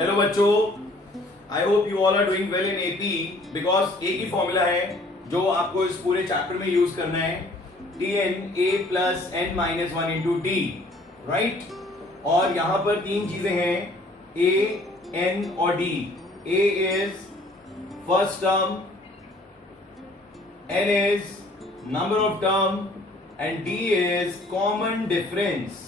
Hello बच्चों, I hope you all are doing well in AP because एक ही formula है जो आपको इस पूरे चैप्टर में यूज करना है, T N A plus N minus one into T, right. और यहां पर तीन चीजें हैं, ए, एन और D. A is first term, N is number of term and D is common difference.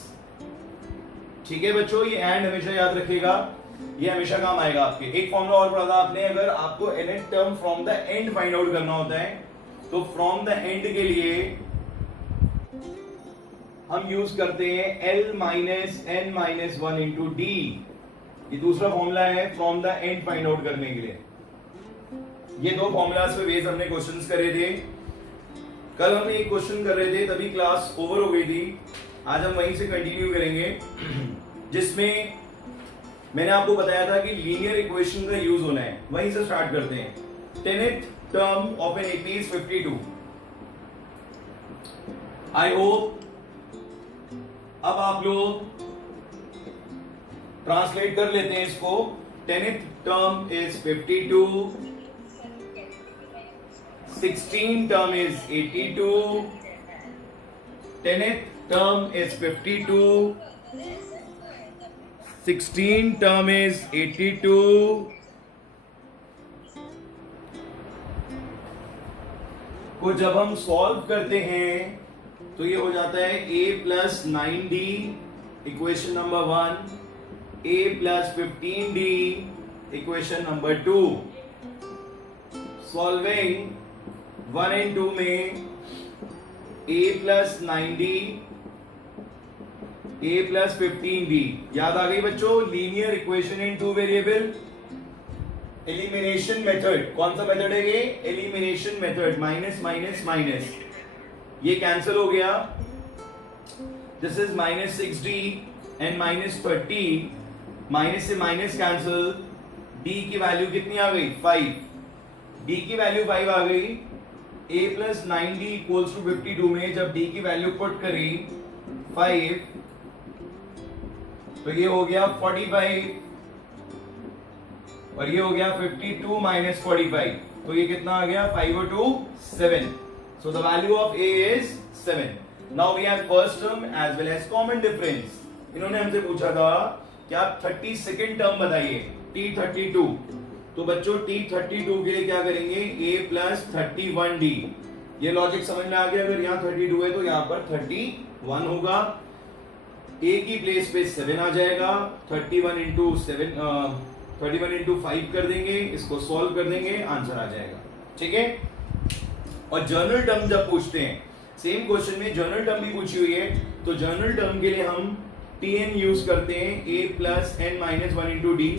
ठीक है बच्चों, ये एंड हमेशा याद रखिएगा, ये हमेशा काम आएगा आपके। एक फॉर्मूला और पढ़ा था आपने, अगर आपको nth term from the end find out करना होता है तो फ्रॉम द एंड के लिए हम यूज करते हैं l minus N minus one into D. ये दूसरा फॉर्मूला है from the end find out करने के लिए। ये दो फॉर्मूलाज पे बेस हमने क्वेश्चंस करे थे। कल हमने एक क्वेश्चन कर रहे थे, तभी क्लास ओवर हो गई थी। आज हम वहीं से कंटिन्यू करेंगे जिसमें मैंने आपको बताया था कि लीनियर इक्वेशन का यूज होना है। वहीं से स्टार्ट करते हैं। 10th term of an AP is 52। I hope अब आप लोग ट्रांसलेट कर लेते हैं इसको। 10th term is 52, 16th term is 82, 10th term is 52, 16 term is 82, को जब हम सॉल्व करते हैं तो ये हो जाता है a plus 9d equation number 1, a plus 15d equation number 2। Solving 1 and 2 में a plus 9d, a plus 15d, याद आ गई बच्चों। Linear equation in two variable, elimination method. कौन सा मेथड है ये? Elimination method. Minus minus minus, ये cancel हो गया। This is minus 6d and minus 30, minus से माइनस कैंसिल। d की वैल्यू कितनी आ गई? 5। d की वैल्यू 5 आ गई। a plus 9d equals to 52 में जब d की वैल्यू पुट करी 5 तो ये हो गया 45 और ये हो गया 52 माइनस 45, तो ये कितना आ गया? 5 और 2 7। So the value of a is 7। Now we have first term as well as common difference. इन्होंने हमसे पूछा था कि आप 32nd टर्म बताइए, t32। तो बच्चों t32 के लिए क्या करेंगे? a plus 31d। ये लॉजिक समझ में आ गया। अगर यहाँ 32 है तो यहाँ पर 31 होगा। a की प्लेस पे 7 आ जाएगा। 31 इंटू 7, 31 इंटू 5 कर देंगे, इसको सॉल्व कर देंगे, आंसर आ जाएगा। ठीक है। और जर्नल टर्म जब पूछते हैं, सेम क्वेश्चन में जर्नल टर्म भी पूछी हुई है, तो जर्नल टर्म के लिए हम tn यूज करते हैं, a plus N minus one into D.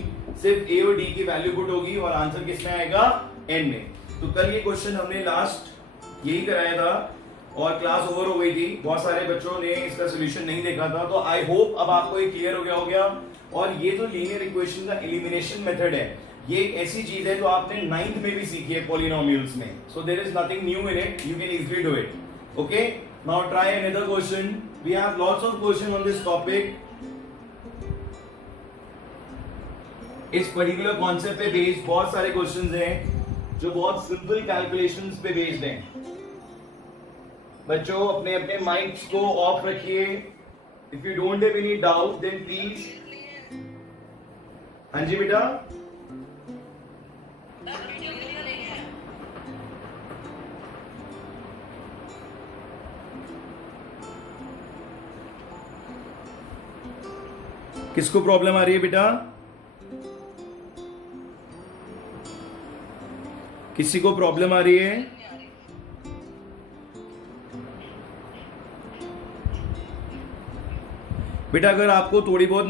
सिर्फ a और d की वैल्यू पुट होगी और आंसर किसमें आएगा? n में। तो कल ये क्वेश्चन हमने लास्ट यही कराया था और क्लास ओवर हो गई थी। बहुत सारे बच्चों ने इसका सोल्यूशन नहीं देखा था, तो आई होप अब आपको ये क्लियर हो गया। और ये जो लीनियर इक्वेशन का एलिमिनेशन मेथड है, ये एक ऐसी चीज है जो आपने 9th में भी सीखी है पॉलिनोमियल्स में। So there is nothing new in it, you can easily do it. Okay, now try another question. We have lots of question on this topic. इस पर्टिकुलर कॉन्सेप्ट पे बेस्ड बहुत सारे क्वेश्चंस हैं जो बहुत सिंपल कैलकुलेशंस पे based हैं। बच्चों अपने अपने माइक्स को ऑफ रखिए। If you don't have any doubt then please. हाँ जी बेटा, किसको प्रॉब्लम आ रही है बेटा? किसी को प्रॉब्लम आ रही है? बेटा अगर आपको थोड़ी बहुत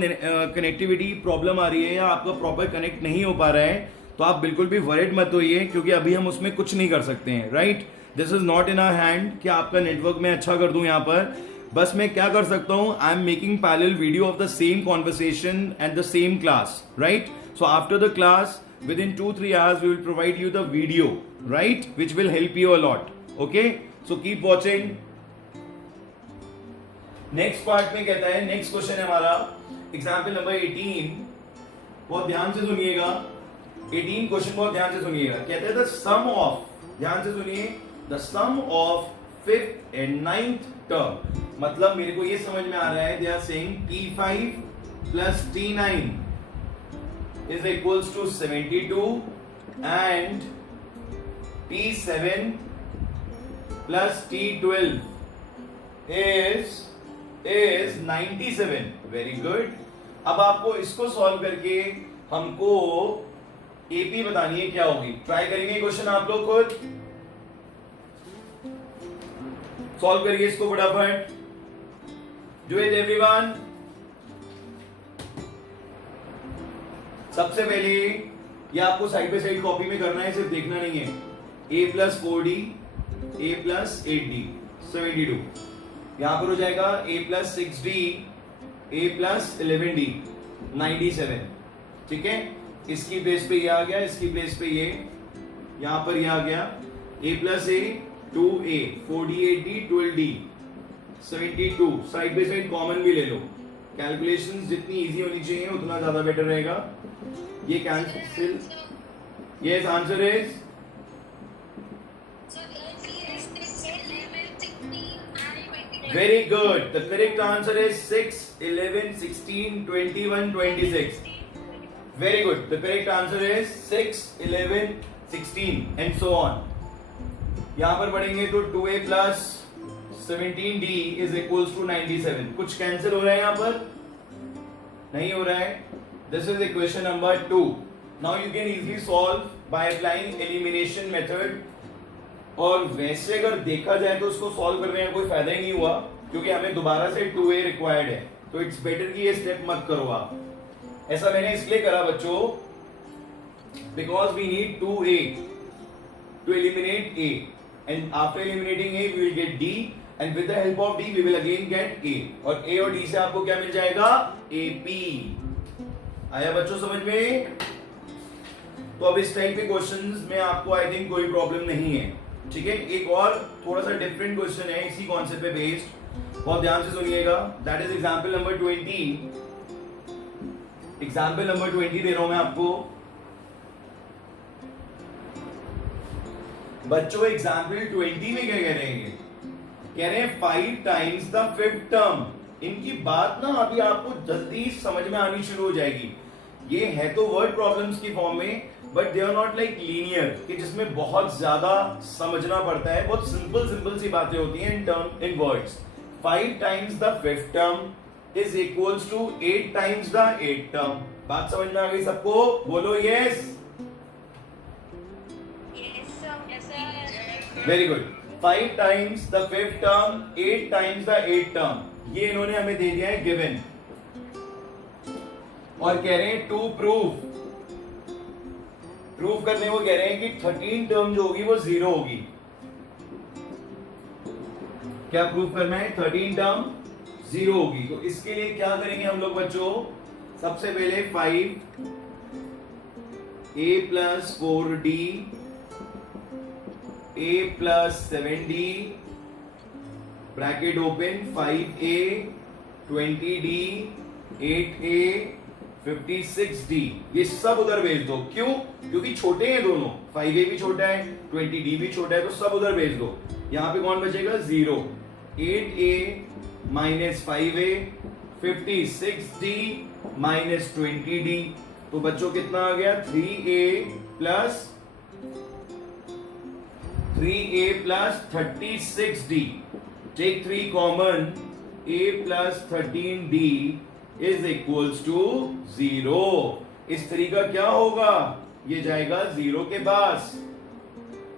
कनेक्टिविटी प्रॉब्लम आ रही है या आपका प्रॉपर कनेक्ट नहीं हो पा रहा है तो आप बिल्कुल भी वरीड मत होइए, क्योंकि अभी हम उसमें कुछ नहीं कर सकते हैं। Right, this is not in our hand कि आपका नेटवर्क में अच्छा कर दूं। यहाँ पर बस मैं क्या कर सकता हूं, I am making parallel video of the same conversation at the same class. Right, so after the class within 2-3 hours we will provide you the video, right, which will help you a lot. Okay, so keep watching. Next part में कहता है, next question है हमारा example number 18। बहुत ध्यान से सुनिएगा, 18 question बहुत ध्यान से सुनिएगा। कहते हैं द सम ऑफ, ध्यान से सुनिए, the sum of 5th and 9th term, मतलब मेरे को ये समझ में आ रहा है, they are saying T5 plus T9 is equals to 72 and T7 plus T12 is 97. Very good. अब आपको इसको सॉल्व करके हमको एपी बतानी है क्या होगी। ट्राई करेंगे क्वेश्चन आप लोग खुद, सॉल्व करिए इसको फटाफट। Do it everyone. सबसे पहले ये आपको साइड बाय साइड कॉपी में करना है, सिर्फ देखना नहीं है। a plus 4d, a plus 8d 72, यहां पर हो जाएगा a plus 6d, a plus 11d 97। ठीक है, इसकी प्लेस पे ये आ गया, इसकी प्लेस पे ये, यहां पर ये आ गया a plus a 2a 4d 8d 12d 72। Side by side common भी ले लो, कैलकुलेशंस जितनी इजी होनी चाहिए उतना ज्यादा बेटर रहेगा। ये cancel, yes answer is very good. The correct answer is 6, 11, 16, 21, 26. Very good. The correct answer is 6, 11, 16 and so on. यहां पर पढ़ेंगे तो 2a plus 17d is equals to 97। कुछ कैंसिल हो रहा है यहां पर? नहीं हो रहा है। This is equation number 2. Now you can easily solve by applying elimination method। और वैसे अगर देखा जाए तो उसको सॉल्व करने में कोई फायदा ही नहीं हुआ, क्योंकि हमें दोबारा से 2a रिक्वायर्ड है, तो इट्स बेटर कि ये स्टेप मत करो आप। ऐसा मैंने इसलिए करा बच्चों, because we need 2a to eliminate a, and after eliminating a we will get d, and with the help of d we will again get a, और a और d से आपको क्या मिल जाएगा? AP। आया बच्चों समझ में? तो अब इस टाइप के क्वेश्चंस में आपको आई थिंक कोई प्रॉब्लम नहीं है। ठीक है, एक और थोड़ा सा डिफरेंट क्वेश्चन है इसी कॉन्सेप्ट पे बेस्ड, बहुत ध्यान से सुनिएगा। That is example number 20। Example number 20 दे रहा हूं मैं आपको बच्चों। एग्जांपल 20 में क्या कह रहे हैं? कह रहे हैं 5 टाइम्स द 5th टर्म। इनकी बात ना अभी आपको जल्दी समझ में आनी शुरू हो जाएगी। ये है तो वर्ड प्रॉब्लम्स की फॉर्म में, but they are not like linear, कि जिसमें बहुत ज्यादा समझना पड़ता है। बहुत सिंपल सी बातें होती हैं in term, in words. 5 times the 5th term is equals to 8 times the 8th term. बात समझ में आ गई सबको? बोलो yes. Very good. 5 times the 5th term, 8 times the 8th term, ये इन्होंने हमें दे दिया है गिवन, और कह रहे हैं टू प्रूफ करने को कह रहे हैं कि 13 टर्म जो होगी वो 0 होगी। क्या प्रूफ करना है? 13 टर्म 0 होगी। तो इसके लिए क्या करेंगे हम लोग बच्चों? सबसे पहले 5 a plus 4d a plus 7d bracket open, 5a 20d 8a 56d, ये सब उधर भेज दो। क्यों? क्योंकि छोटे हैं दोनों, 5a भी छोटा है 20d भी छोटा है, तो सब उधर भेज दो। यहां पे कौन बचेगा? 0। 8a minus 5a 56d minus 20d, तो बच्चों कितना आ गया? 3a plus 36d। Take 3 common, a plus 13d is equals to 0। इस 3 का क्या होगा? ये जाएगा 0 के पास,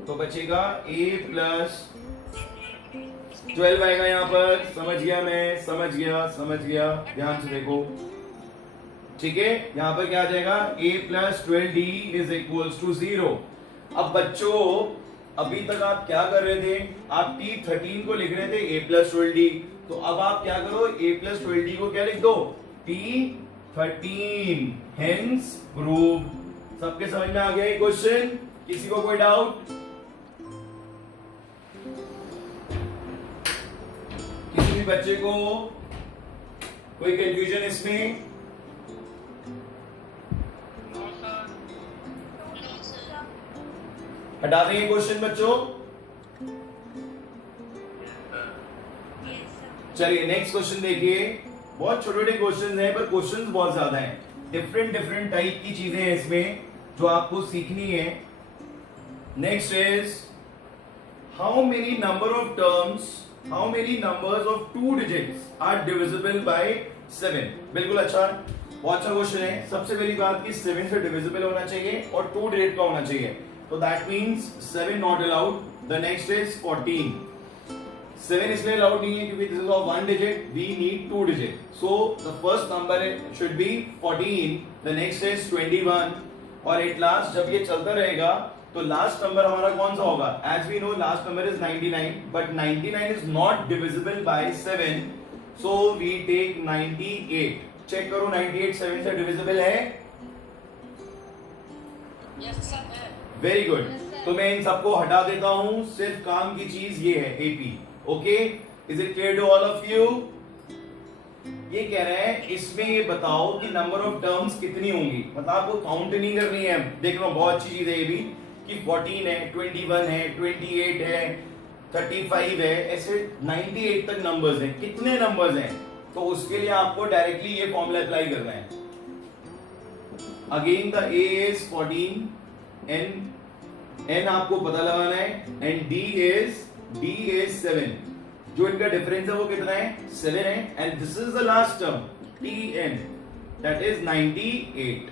तो बचेगा a प्लस 12 आएगा यहां पर। समझ गया मैं? समझ गया। ध्यान से देखो, ठीक है। यहां पर क्या आ जाएगा? a plus 12d is equals to 0। अब बच्चों अभी तक आप क्या कर रहे थे? आप T13 को लिख रहे थे a प्लस 12d, तो अब आप क्या करो? a प्लस 12d को क्या लिख दो? T13, hence prove. सबके समझ में आ गया ये क्वेश्चन? किसी को कोई डाउट? किसी भी बच्चे को कोई कंफ्यूजन इसमें? हटा देंगे क्वेश्चन बच्चों? चलिए नेक्स्ट क्वेश्चन देखिए। बहुत छोटे छोटे क्वेश्चन हैं पर क्वेश्चन बहुत ज्यादा हैं। डिफरेंट डिफरेंट टाइप की चीजें हैं इसमें जो आपको सीखनी है। Next is how many number of terms, how many numbers of 2 digits are divisible by 7। बिल्कुल अच्छा, बहुत अच्छा क्वेश्चन है। सबसे पहली बात कि 7 से डिविजिबल होना चाहिए और 2 डिजिट का होना चाहिए, तो that means 7 not allowed. The next is 14। 7 इसलिए अलाउड नहीं है क्योंकि this is of 1 digit, we need 2 digit, so the first number should be 14, the next is 21 और एट लास्ट जब ये चलता रहेगा तो लास्ट नंबर हमारा कौन सा होगा? As we know last number is 99, but 99 is not divisible by 7, so we take 98। Check करो 98 7 से डिविजिबल है? Yes sir. Very good. तो मैं इन सबको हटा देता हूं, सिर्फ काम की चीज ये है AP. Okay, is it clear to all of you? ये कह रहे हैं इसमें ये बताओ कि नंबर ऑफ टर्म्स कितनी होंगी, मतलब आपको काउंट नहीं करनी है। देख लो बहुत अच्छी चीज है ये भी कि 14 है, 21 है, 28 है, 35 है, ऐसे 98 तक नंबर्स हैं। कितने नंबर्स हैं? तो उसके लिए आपको डायरेक्टली ये फॉर्मूला अप्लाई करना है। Again the A is 14, N आपको पता लगाना है, एंड डी इज 7। जो इनका डिफरेंस है वो कितना है? 7 है, and this is the last term tn, that is 98।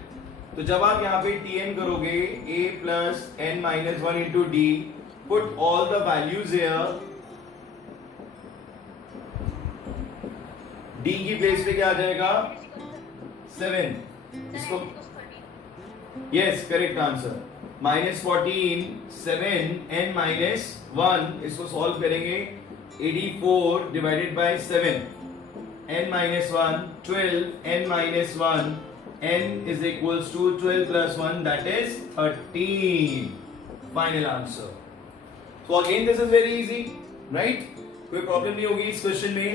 तो जब आप यहां पे tn करोगे a plus n minus 1 into D, put all the values here. d की प्लेस पे क्या आ जाएगा? 7। इसको yes correct answer. -14 7 n minus 1, इसको सॉल्व करेंगे 84 divided by 7, n minus 1 12, n minus 1, n is equals to 12 plus 1 that is 13। Final answer. So again this is very easy, right? कोई problem नहीं होगी इस क्वेश्चन में।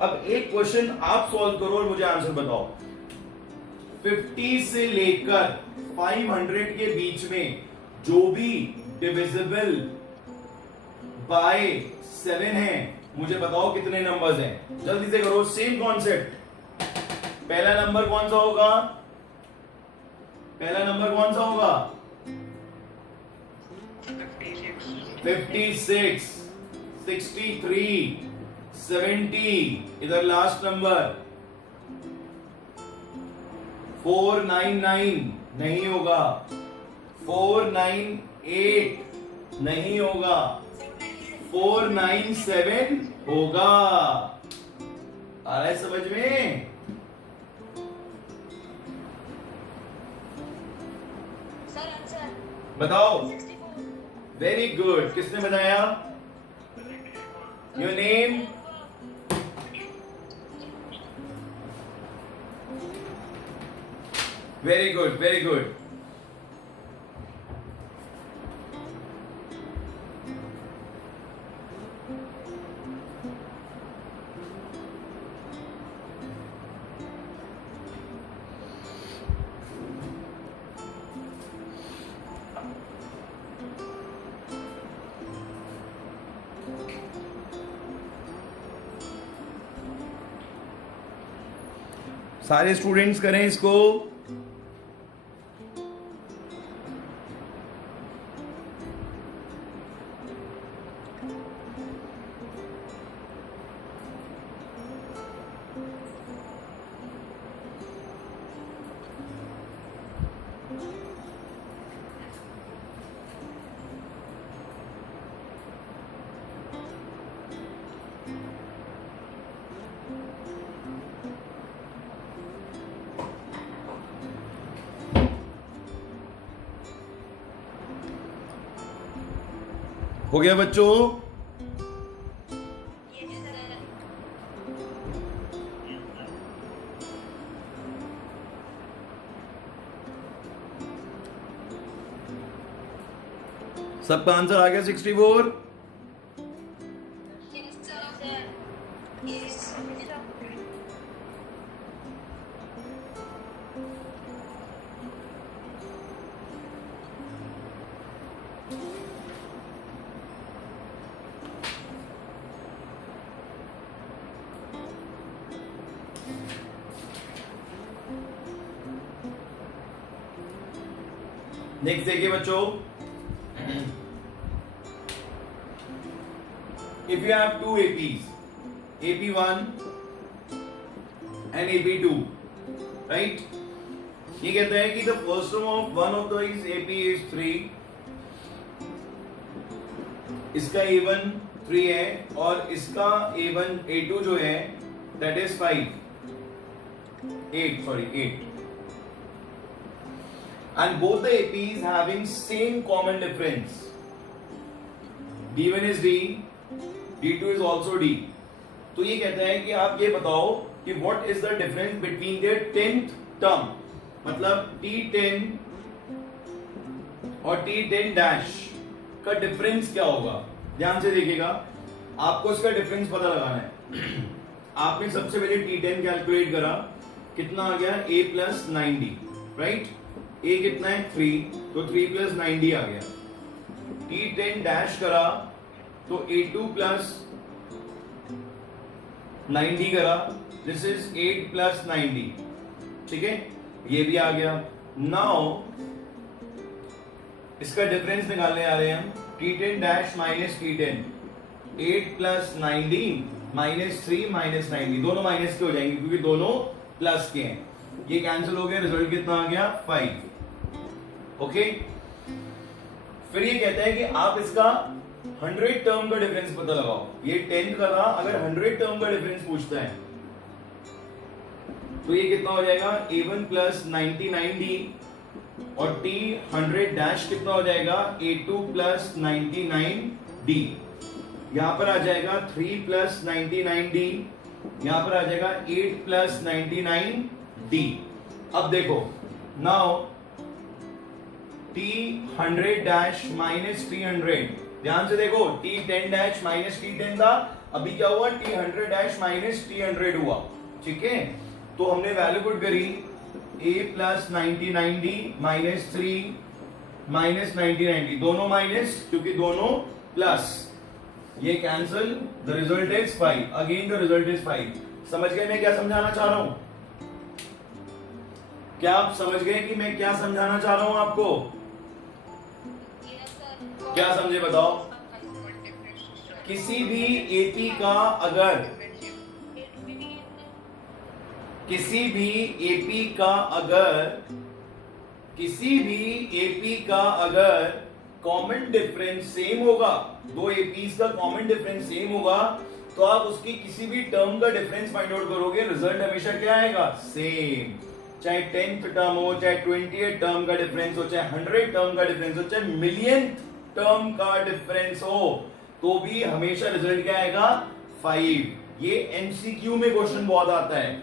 अब एक क्वेश्चन आप सॉल्व करो और मुझे आंसर बताओ। 50 से लेकर 500 के बीच में जो भी डिविजिबल बाय 7 है, मुझे बताओ कितने नंबर्स हैं। जल्दी से करो, सेम कॉन्सेप्ट। पहला नंबर कौन सा होगा? पहला नंबर कौन सा होगा? 56, 63, 70, इधर लास्ट नंबर 499 नहीं होगा, 498 नहीं होगा, 497 होगा। आ रहा है समझ में? सर आंसर बताओ। 64। Very good. किसने बताया? Your name? Very good, very good. सारे स्टूडेंट्स करें इसको। हो गया बच्चों? सबका आंसर आ गया 64? नेक्स्ट देखिए बच्चों, if you have two APs, AP1 and AP2, right? ये कहता है कि the first term of one of these AP is 3, इसका A1 3 है और इसका A1 A2 जो है that is 8, and both the APs having same common difference. D1 is D, D2 is also D. तो ये कहता है कि आप ये बताओ कि what is the difference between their 10th term, मतलब T10 और T10 डैश का डिफरेंस क्या होगा। ध्यान से देखिएगा, आपको इसका डिफरेंस पता लगाना है। आपने सबसे पहले T10 कैलकुलेट करा, कितना आ गया A plus 9D, right. A कितना है 3, तो 3 प्लस 9D आ गया। T10 डैश करा तो A2 प्लस 9D करा, दिस इज 8 प्लस 9D, ठीक है, ये भी आ गया। नाउ इसका डिफरेंस निकालने आ रहे हैं हम, T10 dash minus T10, 8 plus 9D minus 3 minus 9D, दोनों माइनस के हो जाएंगे क्योंकि दोनों प्लस के हैं। ये कैंसिल हो गया, रिजल्ट कितना आ गया 5। ओके, फिर ये कहता है कि आप इसका 100 टर्म का डिफरेंस पता लगाओ। ये 10th का था, अगर 100 टर्म का डिफरेंस पूछता है तो ये कितना हो जाएगा A1 प्लस 99D और T 100 डैश कितना हो जाएगा A2 प्लस 99D। यहां पर आ जाएगा 3 प्लस 99D, यहां पर आ जाएगा 8 प्लस 99D। अब देखो, now T 100 dash minus T100, ध्यान से देखो, T10 डैश माइनस T10 था, अभी क्या हुआ T 100 डैश माइनस T100 हुआ, ठीक है। तो हमने वैल्यू पुट करी A plus 99D minus 3 minus 99D, दोनों माइनस क्योंकि दोनों प्लस, ये cancel, the result is 5, again the result is 5। समझ गए मैं क्या समझाना चाह रहा हूं? क्या आप समझ गए कि मैं क्या समझाना चाह रहा हूं आपको? क्या समझे बताओ? किसी भी एपी का अगर कॉमन डिफरेंस सेम होगा, दो एपीज का कॉमन डिफरेंस सेम होगा, तो आप उसकी किसी भी टर्म का डिफरेंस फाइंड आउट करोगे, रिजल्ट हमेशा क्या आएगा सेम। चाहे 10th टर्म हो, चाहे 20th टर्म का डिफरेंस हो, चाहे 100 टर्म का डिफरेंस हो, चाहे मिलियन टर्म का डिफरेंस हो, तो भी हमेशा रिजल्ट क्या आएगा 5। ये एमसीक्यू में क्वेश्चन बहुत आता है।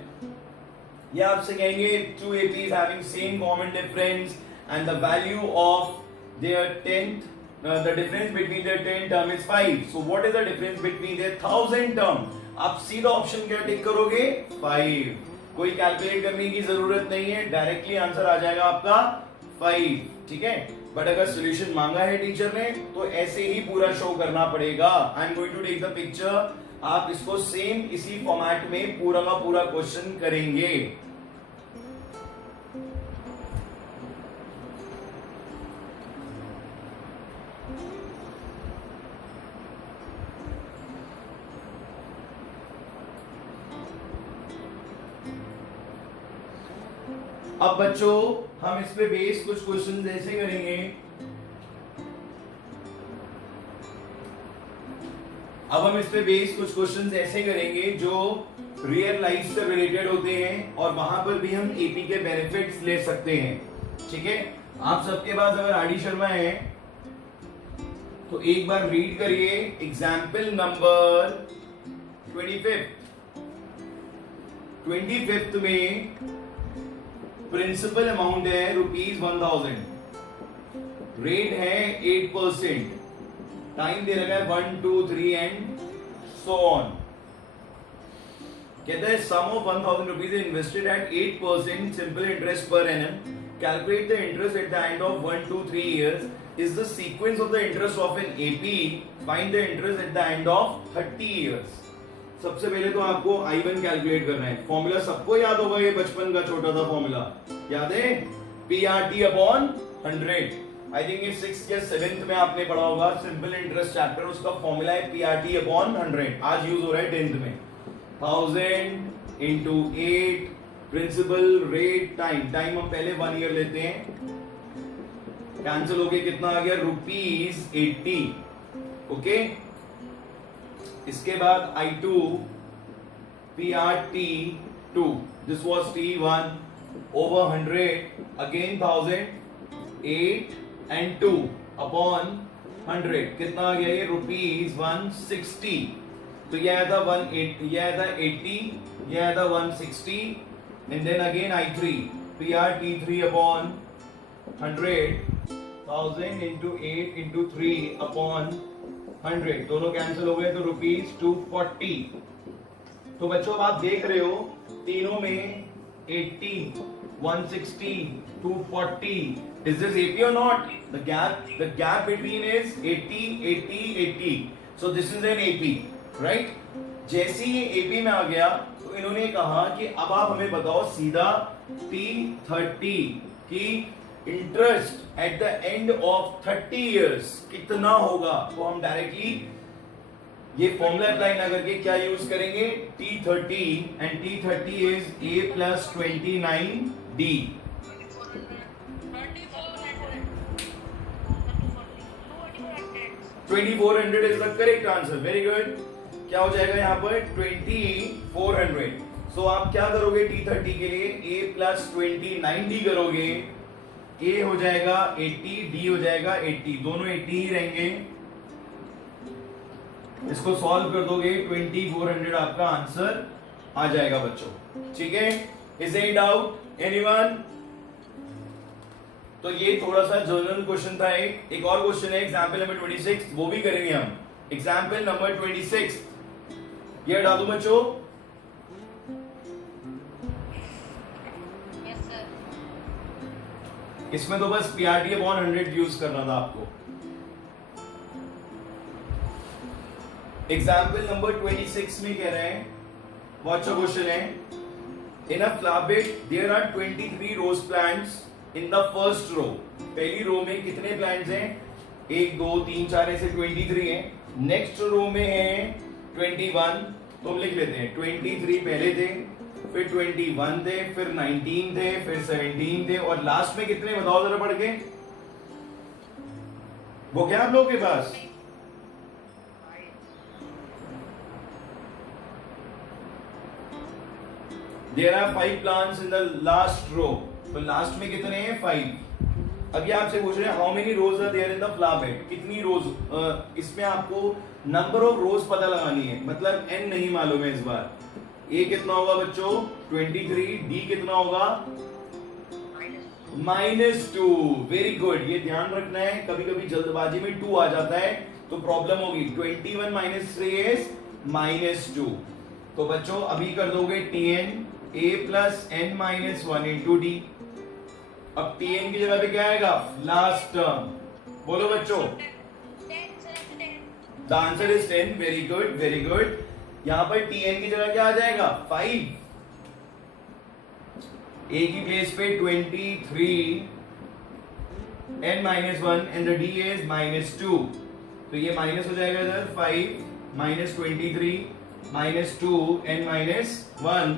ये आपसे कहेंगे two APs having same common difference and the value of their 10th, the difference between their 10 term is 5. So what is the difference between their 1000 term? आप सीधा ऑप्शन क्या टिक करोगे 5, कोई कैलकुलेट करने की जरूरत नहीं है, डायरेक्टली आंसर आ जाएगा आपका 5, ठीक है। बट अगर सोल्यूशन मांगा है टीचर ने तो ऐसे ही पूरा शो करना पड़ेगा। I am going to take the picture, आप इसको सेम इसी फॉर्मेट में पूरा का पूरा क्वेश्चन करेंगे। अब बच्चों हम इस पे बेस कुछ क्वेश्चन ऐसे करेंगे। अब हम इस पे बेस कुछ क्वेश्चंस ऐसे करेंगे जो रियल लाइफ से रिलेटेड होते हैं और वहां पर भी हम एपी के बेनिफिट्स ले सकते हैं, ठीक है। आप सबके पास अगर आरडी शर्मा है तो एक बार रीड करिए एग्जाम्पल नंबर 25th में प्रिंसिपल अमाउंट है ₹1000, रेट है 8%, टाइम दे रखा है 1 2 3 एंड सो ऑन। कहता है sum of ₹1000 invested at 8% simple interest per annum, calculate the interest at the end of 1 2 3 years, is the sequence of the interest of an AP, find the interest at the end of 30 years। सबसे पहले तो आपको I1 calculate करना है। Formula सबको याद होगा, ये बचपन का छोटा सा फॉर्मूला याद है, PRT अपॉन 100। आई थिंक ये 6th या 7th में आपने पढ़ा होगा, सिंपल इंटरेस्ट चैप्टर, उसका फॉर्मूला है PRT अपॉन 100, आज यूज हो रहा है 10th में। 1000 into 8 principal rate time, time हम पहले 1 ईयर लेते हैं, कैंसिल हो गया, कितना आ गया ₹80। ओके, इसके बाद I2 PRT2, this was T1 over 100, again 1000, 8 and 2 upon 100, कितना आ गया ये ₹160। तो ये आया था 180, ये आया था 80, ये आया था 160, and then again I3 PRT3 upon 100, 1000 into 8 into 3 upon 100, दोनों कैंसिल हो गए, तो ₹240। तो बच्चों अब आप देख रहे हो तीनों में 80, 160, 240, is this AP or not? The gap between is 80, 80, 80. So this is an AP, right? जैसे ही ये AP में आ गया तो इन्होंने कहा कि अब आप हमें बताओ सीधा T30 की interest at the end of 30 years कितना होगा। तो हम डायरेक्टली ये फॉर्मूला अप्लाई ना करके क्या यूज करेंगे, T30, and T30 is A plus 29D। 2400 is the correct answer, very good. क्या हो जाएगा यहाँ पर 2400। सो आप क्या करोगे T30 के लिए, A प्लस 29D करोगे, A हो जाएगा 80, D हो जाएगा 80, दोनों 80 ही रहेंगे। इसको सॉल्व कर दोगे 2400 आपका आंसर आ जाएगा बच्चों, ठीक है। Is any doubt anyone? तो ये थोड़ा सा जनरल क्वेश्चन था। एक और क्वेश्चन है एग्जाम्पल नंबर 26, वो भी करेंगे हम। एग्जाम्पल नंबर 26 ये हटा दो बच्चों। Yes, sir. इसमें तो बस PRT अपॉन 100 यूज करना था आपको। एग्जाम्पल नंबर 26 में कह रहे हैं, बहुत अच्छा क्वेश्चन है। In a flower bed there are 23 rose plants in the first row. पहली रो में कितने प्लांट्स हैं, 1 2 3 4 ऐसे 23 हैं। नेक्स्ट रो में है 21, तो हम लिख लेते हैं 23 पहले थे, फिर 21 थे, फिर 19 थे, फिर 17 थे, और लास्ट में कितने बताओ जरा पढ़ के, वो क्या आप लोगों के पास? There are 5 plants in the last row. तो लास्ट में कितने हैं 5। अब ये आपसे पूछ रहे हैं how many rose are there in the flower bed, कितनी रोज। इसमें आपको नंबर ऑफ रोज पता लगानी है, मतलब n नहीं मालूम है इस बार। A कितना होगा बच्चों 23, D कितना होगा -2। वेरी गुड, ये ध्यान रखना है, कभी कभी जल्दबाजी में 2 आ जाता है तो प्रॉब्लम होगी। 21 - 3 इज -2। तो बच्चों अभी कर दोगे Tn A plus n - 1 into D। अब Tn की जगह पे क्या आएगा, लास्ट टर्म, बोलो बच्चों। 10, sir, 10. The answer is 10, very good very good. यहां पर Tn की जगह क्या आ जाएगा 5, A की प्लेस पे 23, n - 1 and the D is -2, तो ये माइनस हो जाएगा इधर 5 - 23 -2 n - 1,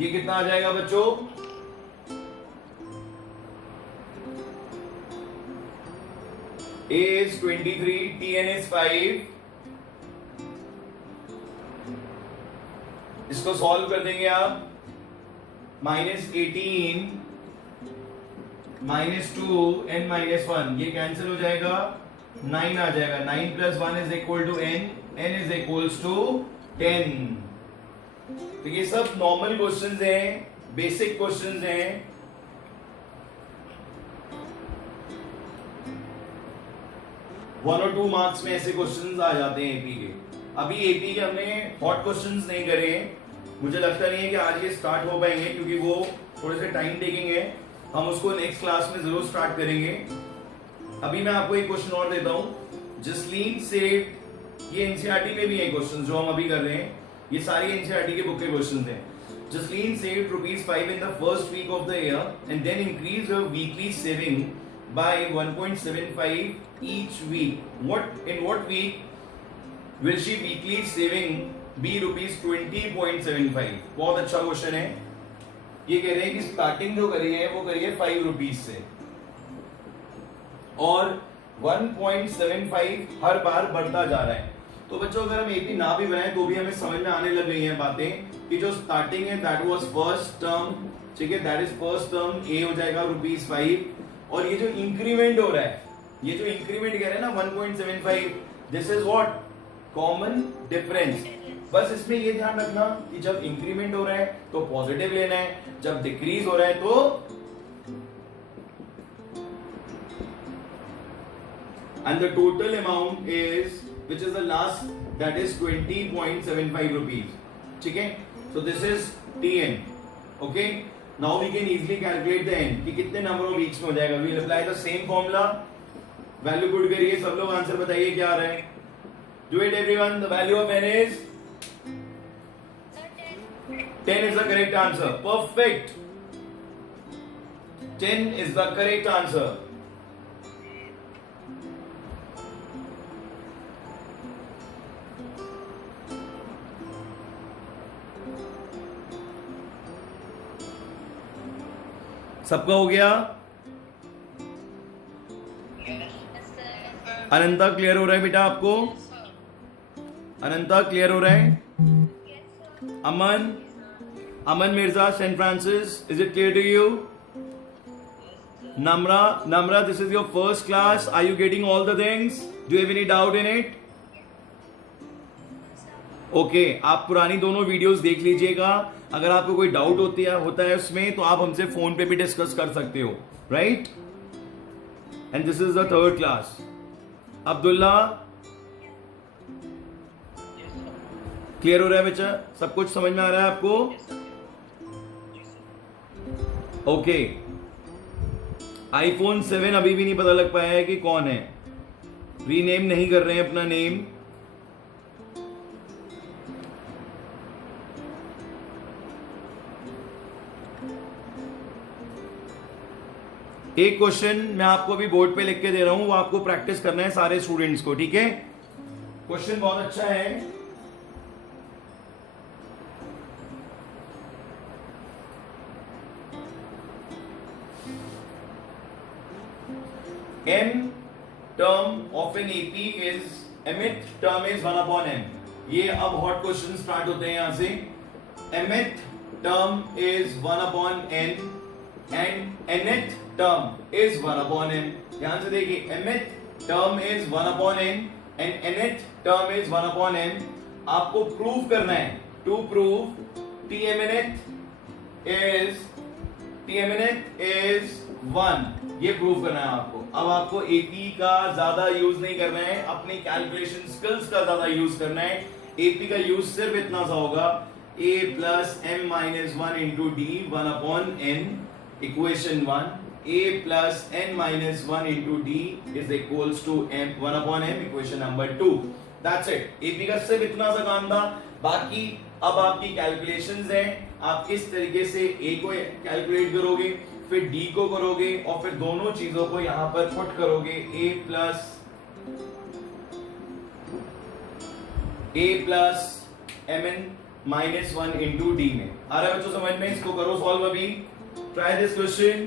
ये कितना आ जाएगा बच्चों, A is 23, Tn is 5। इसको सॉल्व कर देंगे आप, -18 -2 n - 1, ये कैंसिल हो जाएगा, 9 आ जाएगा। 9 + 1 is equal to n, n is equals to 10। तो ये सब नॉर्मल क्वेश्चंस हैं, बेसिक क्वेश्चंस हैं। वन और 2 मार्क्स में ऐसे क्वेश्चंस आ जाते हैं एपी के। अभी एपी के हमने हॉट क्वेश्चंस नहीं करे हैं, मुझे लगता नहीं है कि आज ये स्टार्ट हो पाएंगे क्योंकि वो थोड़े से टाइम टेकिंग है। हम उसको नेक्स्ट क्लास में जरूर स्टार्ट करेंगे। अभी मैं आपको एक क्वेश्चन और देता हूं। जसलीन से, ये एनसीईआरटी में भी है क्वेश्चन जो हम अभी कर रहे हैं, ये सारी एनसीईआरटी के बुक के क्वेश्चन हैं। Jasleen saved ₹5 in the first week of the year and then increased her weekly saving by 1.75 each week. In what week will she weekly saving be rupees 20.75? बहुत अच्छा क्वेश्चन है. ये कह रहे हैं कि स्टार्टिंग जो करी है वो करी है 5 रुपीज से और 1.75 हर बार बढ़ता जा रहा है. तो बच्चों अगर हम एपी ना भी बनाए तो भी हमें समझ में आने लग गई हैं बातें कि जो स्टार्टिंग है दैट वाज फर्स्ट टर्म, ठीक है, दैट इज फर्स्ट टर्म, ए हो जाएगा ₹5 और ये जो इंक्रीमेंट हो रहा है, ये जो इंक्रीमेंट कह रहे हैं ना 1.75, this is what common difference. बस इसमें ये ध्यान रखना कि जब इंक्रीमेंट हो रहा है तो पॉजिटिव लेना है, जब डिक्रीज हो रहा है तो and the total amount is which is the last that is 20.75 rupees. ठीक है, so this is TN. Okay, now we can easily calculate the N कि कितने number of weeks में हो जाएगा. We'll apply the same formula. Value put करिए, सब लोग आंसर बताइए क्या आ रहा है. Do it everyone. The value of N is 10 is the correct answer. Perfect. 10 is the correct answer. सबका हो गया. अनंता क्लियर हो रहा है बेटा आपको? अनंता क्लियर हो रहा है? Aman Mirza saint Francis, is it clear to you? Namra, this is your first class. Are you getting all the things? Do you have any doubt in it? Okay, आप पुरानी दोनों वीडियोस देख लीजिएगा. अगर आपको कोई डाउट होता है उसमें तो आप हमसे फोन पे भी डिस्कस कर सकते हो, right? And this is the third class. Abdullah clear हो रहा है बच्चा? सब कुछ समझ में आ रहा है आपको? ओके. आईफोन 7 अभी भी नहीं पता लग पाया है कि कौन है. रीनेम नहीं कर रहे हैं अपना नेम. एक क्वेश्चन मैं आपको अभी बोर्ड पे लिख के दे रहा हूं, वो आपको प्रैक्टिस करना है सारे स्टूडेंट्स को, ठीक है? क्वेश्चन बहुत अच्छा है. m term of an AP is mth term is 1 upon m. ये अब हॉट क्वेश्चन स्टार्ट होते हैं यहां से. mth term is 1 upon n and nth term is 1 upon m. ध्यान से देखिए, mth term is 1 upon n and nth term is 1 upon m. आपको प्रूव करना है. To prove tmnth is 1, ये प्रूव करना है आपको. अब आपको एपी का ज्यादा यूज नहीं करना है, अपनी कैलकुलेशन स्किल्स का ज्यादा यूज करना है. एपी का यूज सिर्फ इतना सा होगा, a plus m minus 1 into d 1 upon n equation 1. a plus n minus 1 into d is equals to m 1 upon m equation number 2. That's it. AP का सिर्फ इतना सा काम था. बाकी अब आपकी कैलकुलेशंस हैं. आप किस तरीके से ए को कैलकुलेट करोगे, फिर डी को करोगे और फिर दोनों चीजों को यहां पर पुट करोगे. a plus mn minus 1 into d में. आ रहा है बच्चों समझ में? इसको करो सॉल्व अभी. Try this question.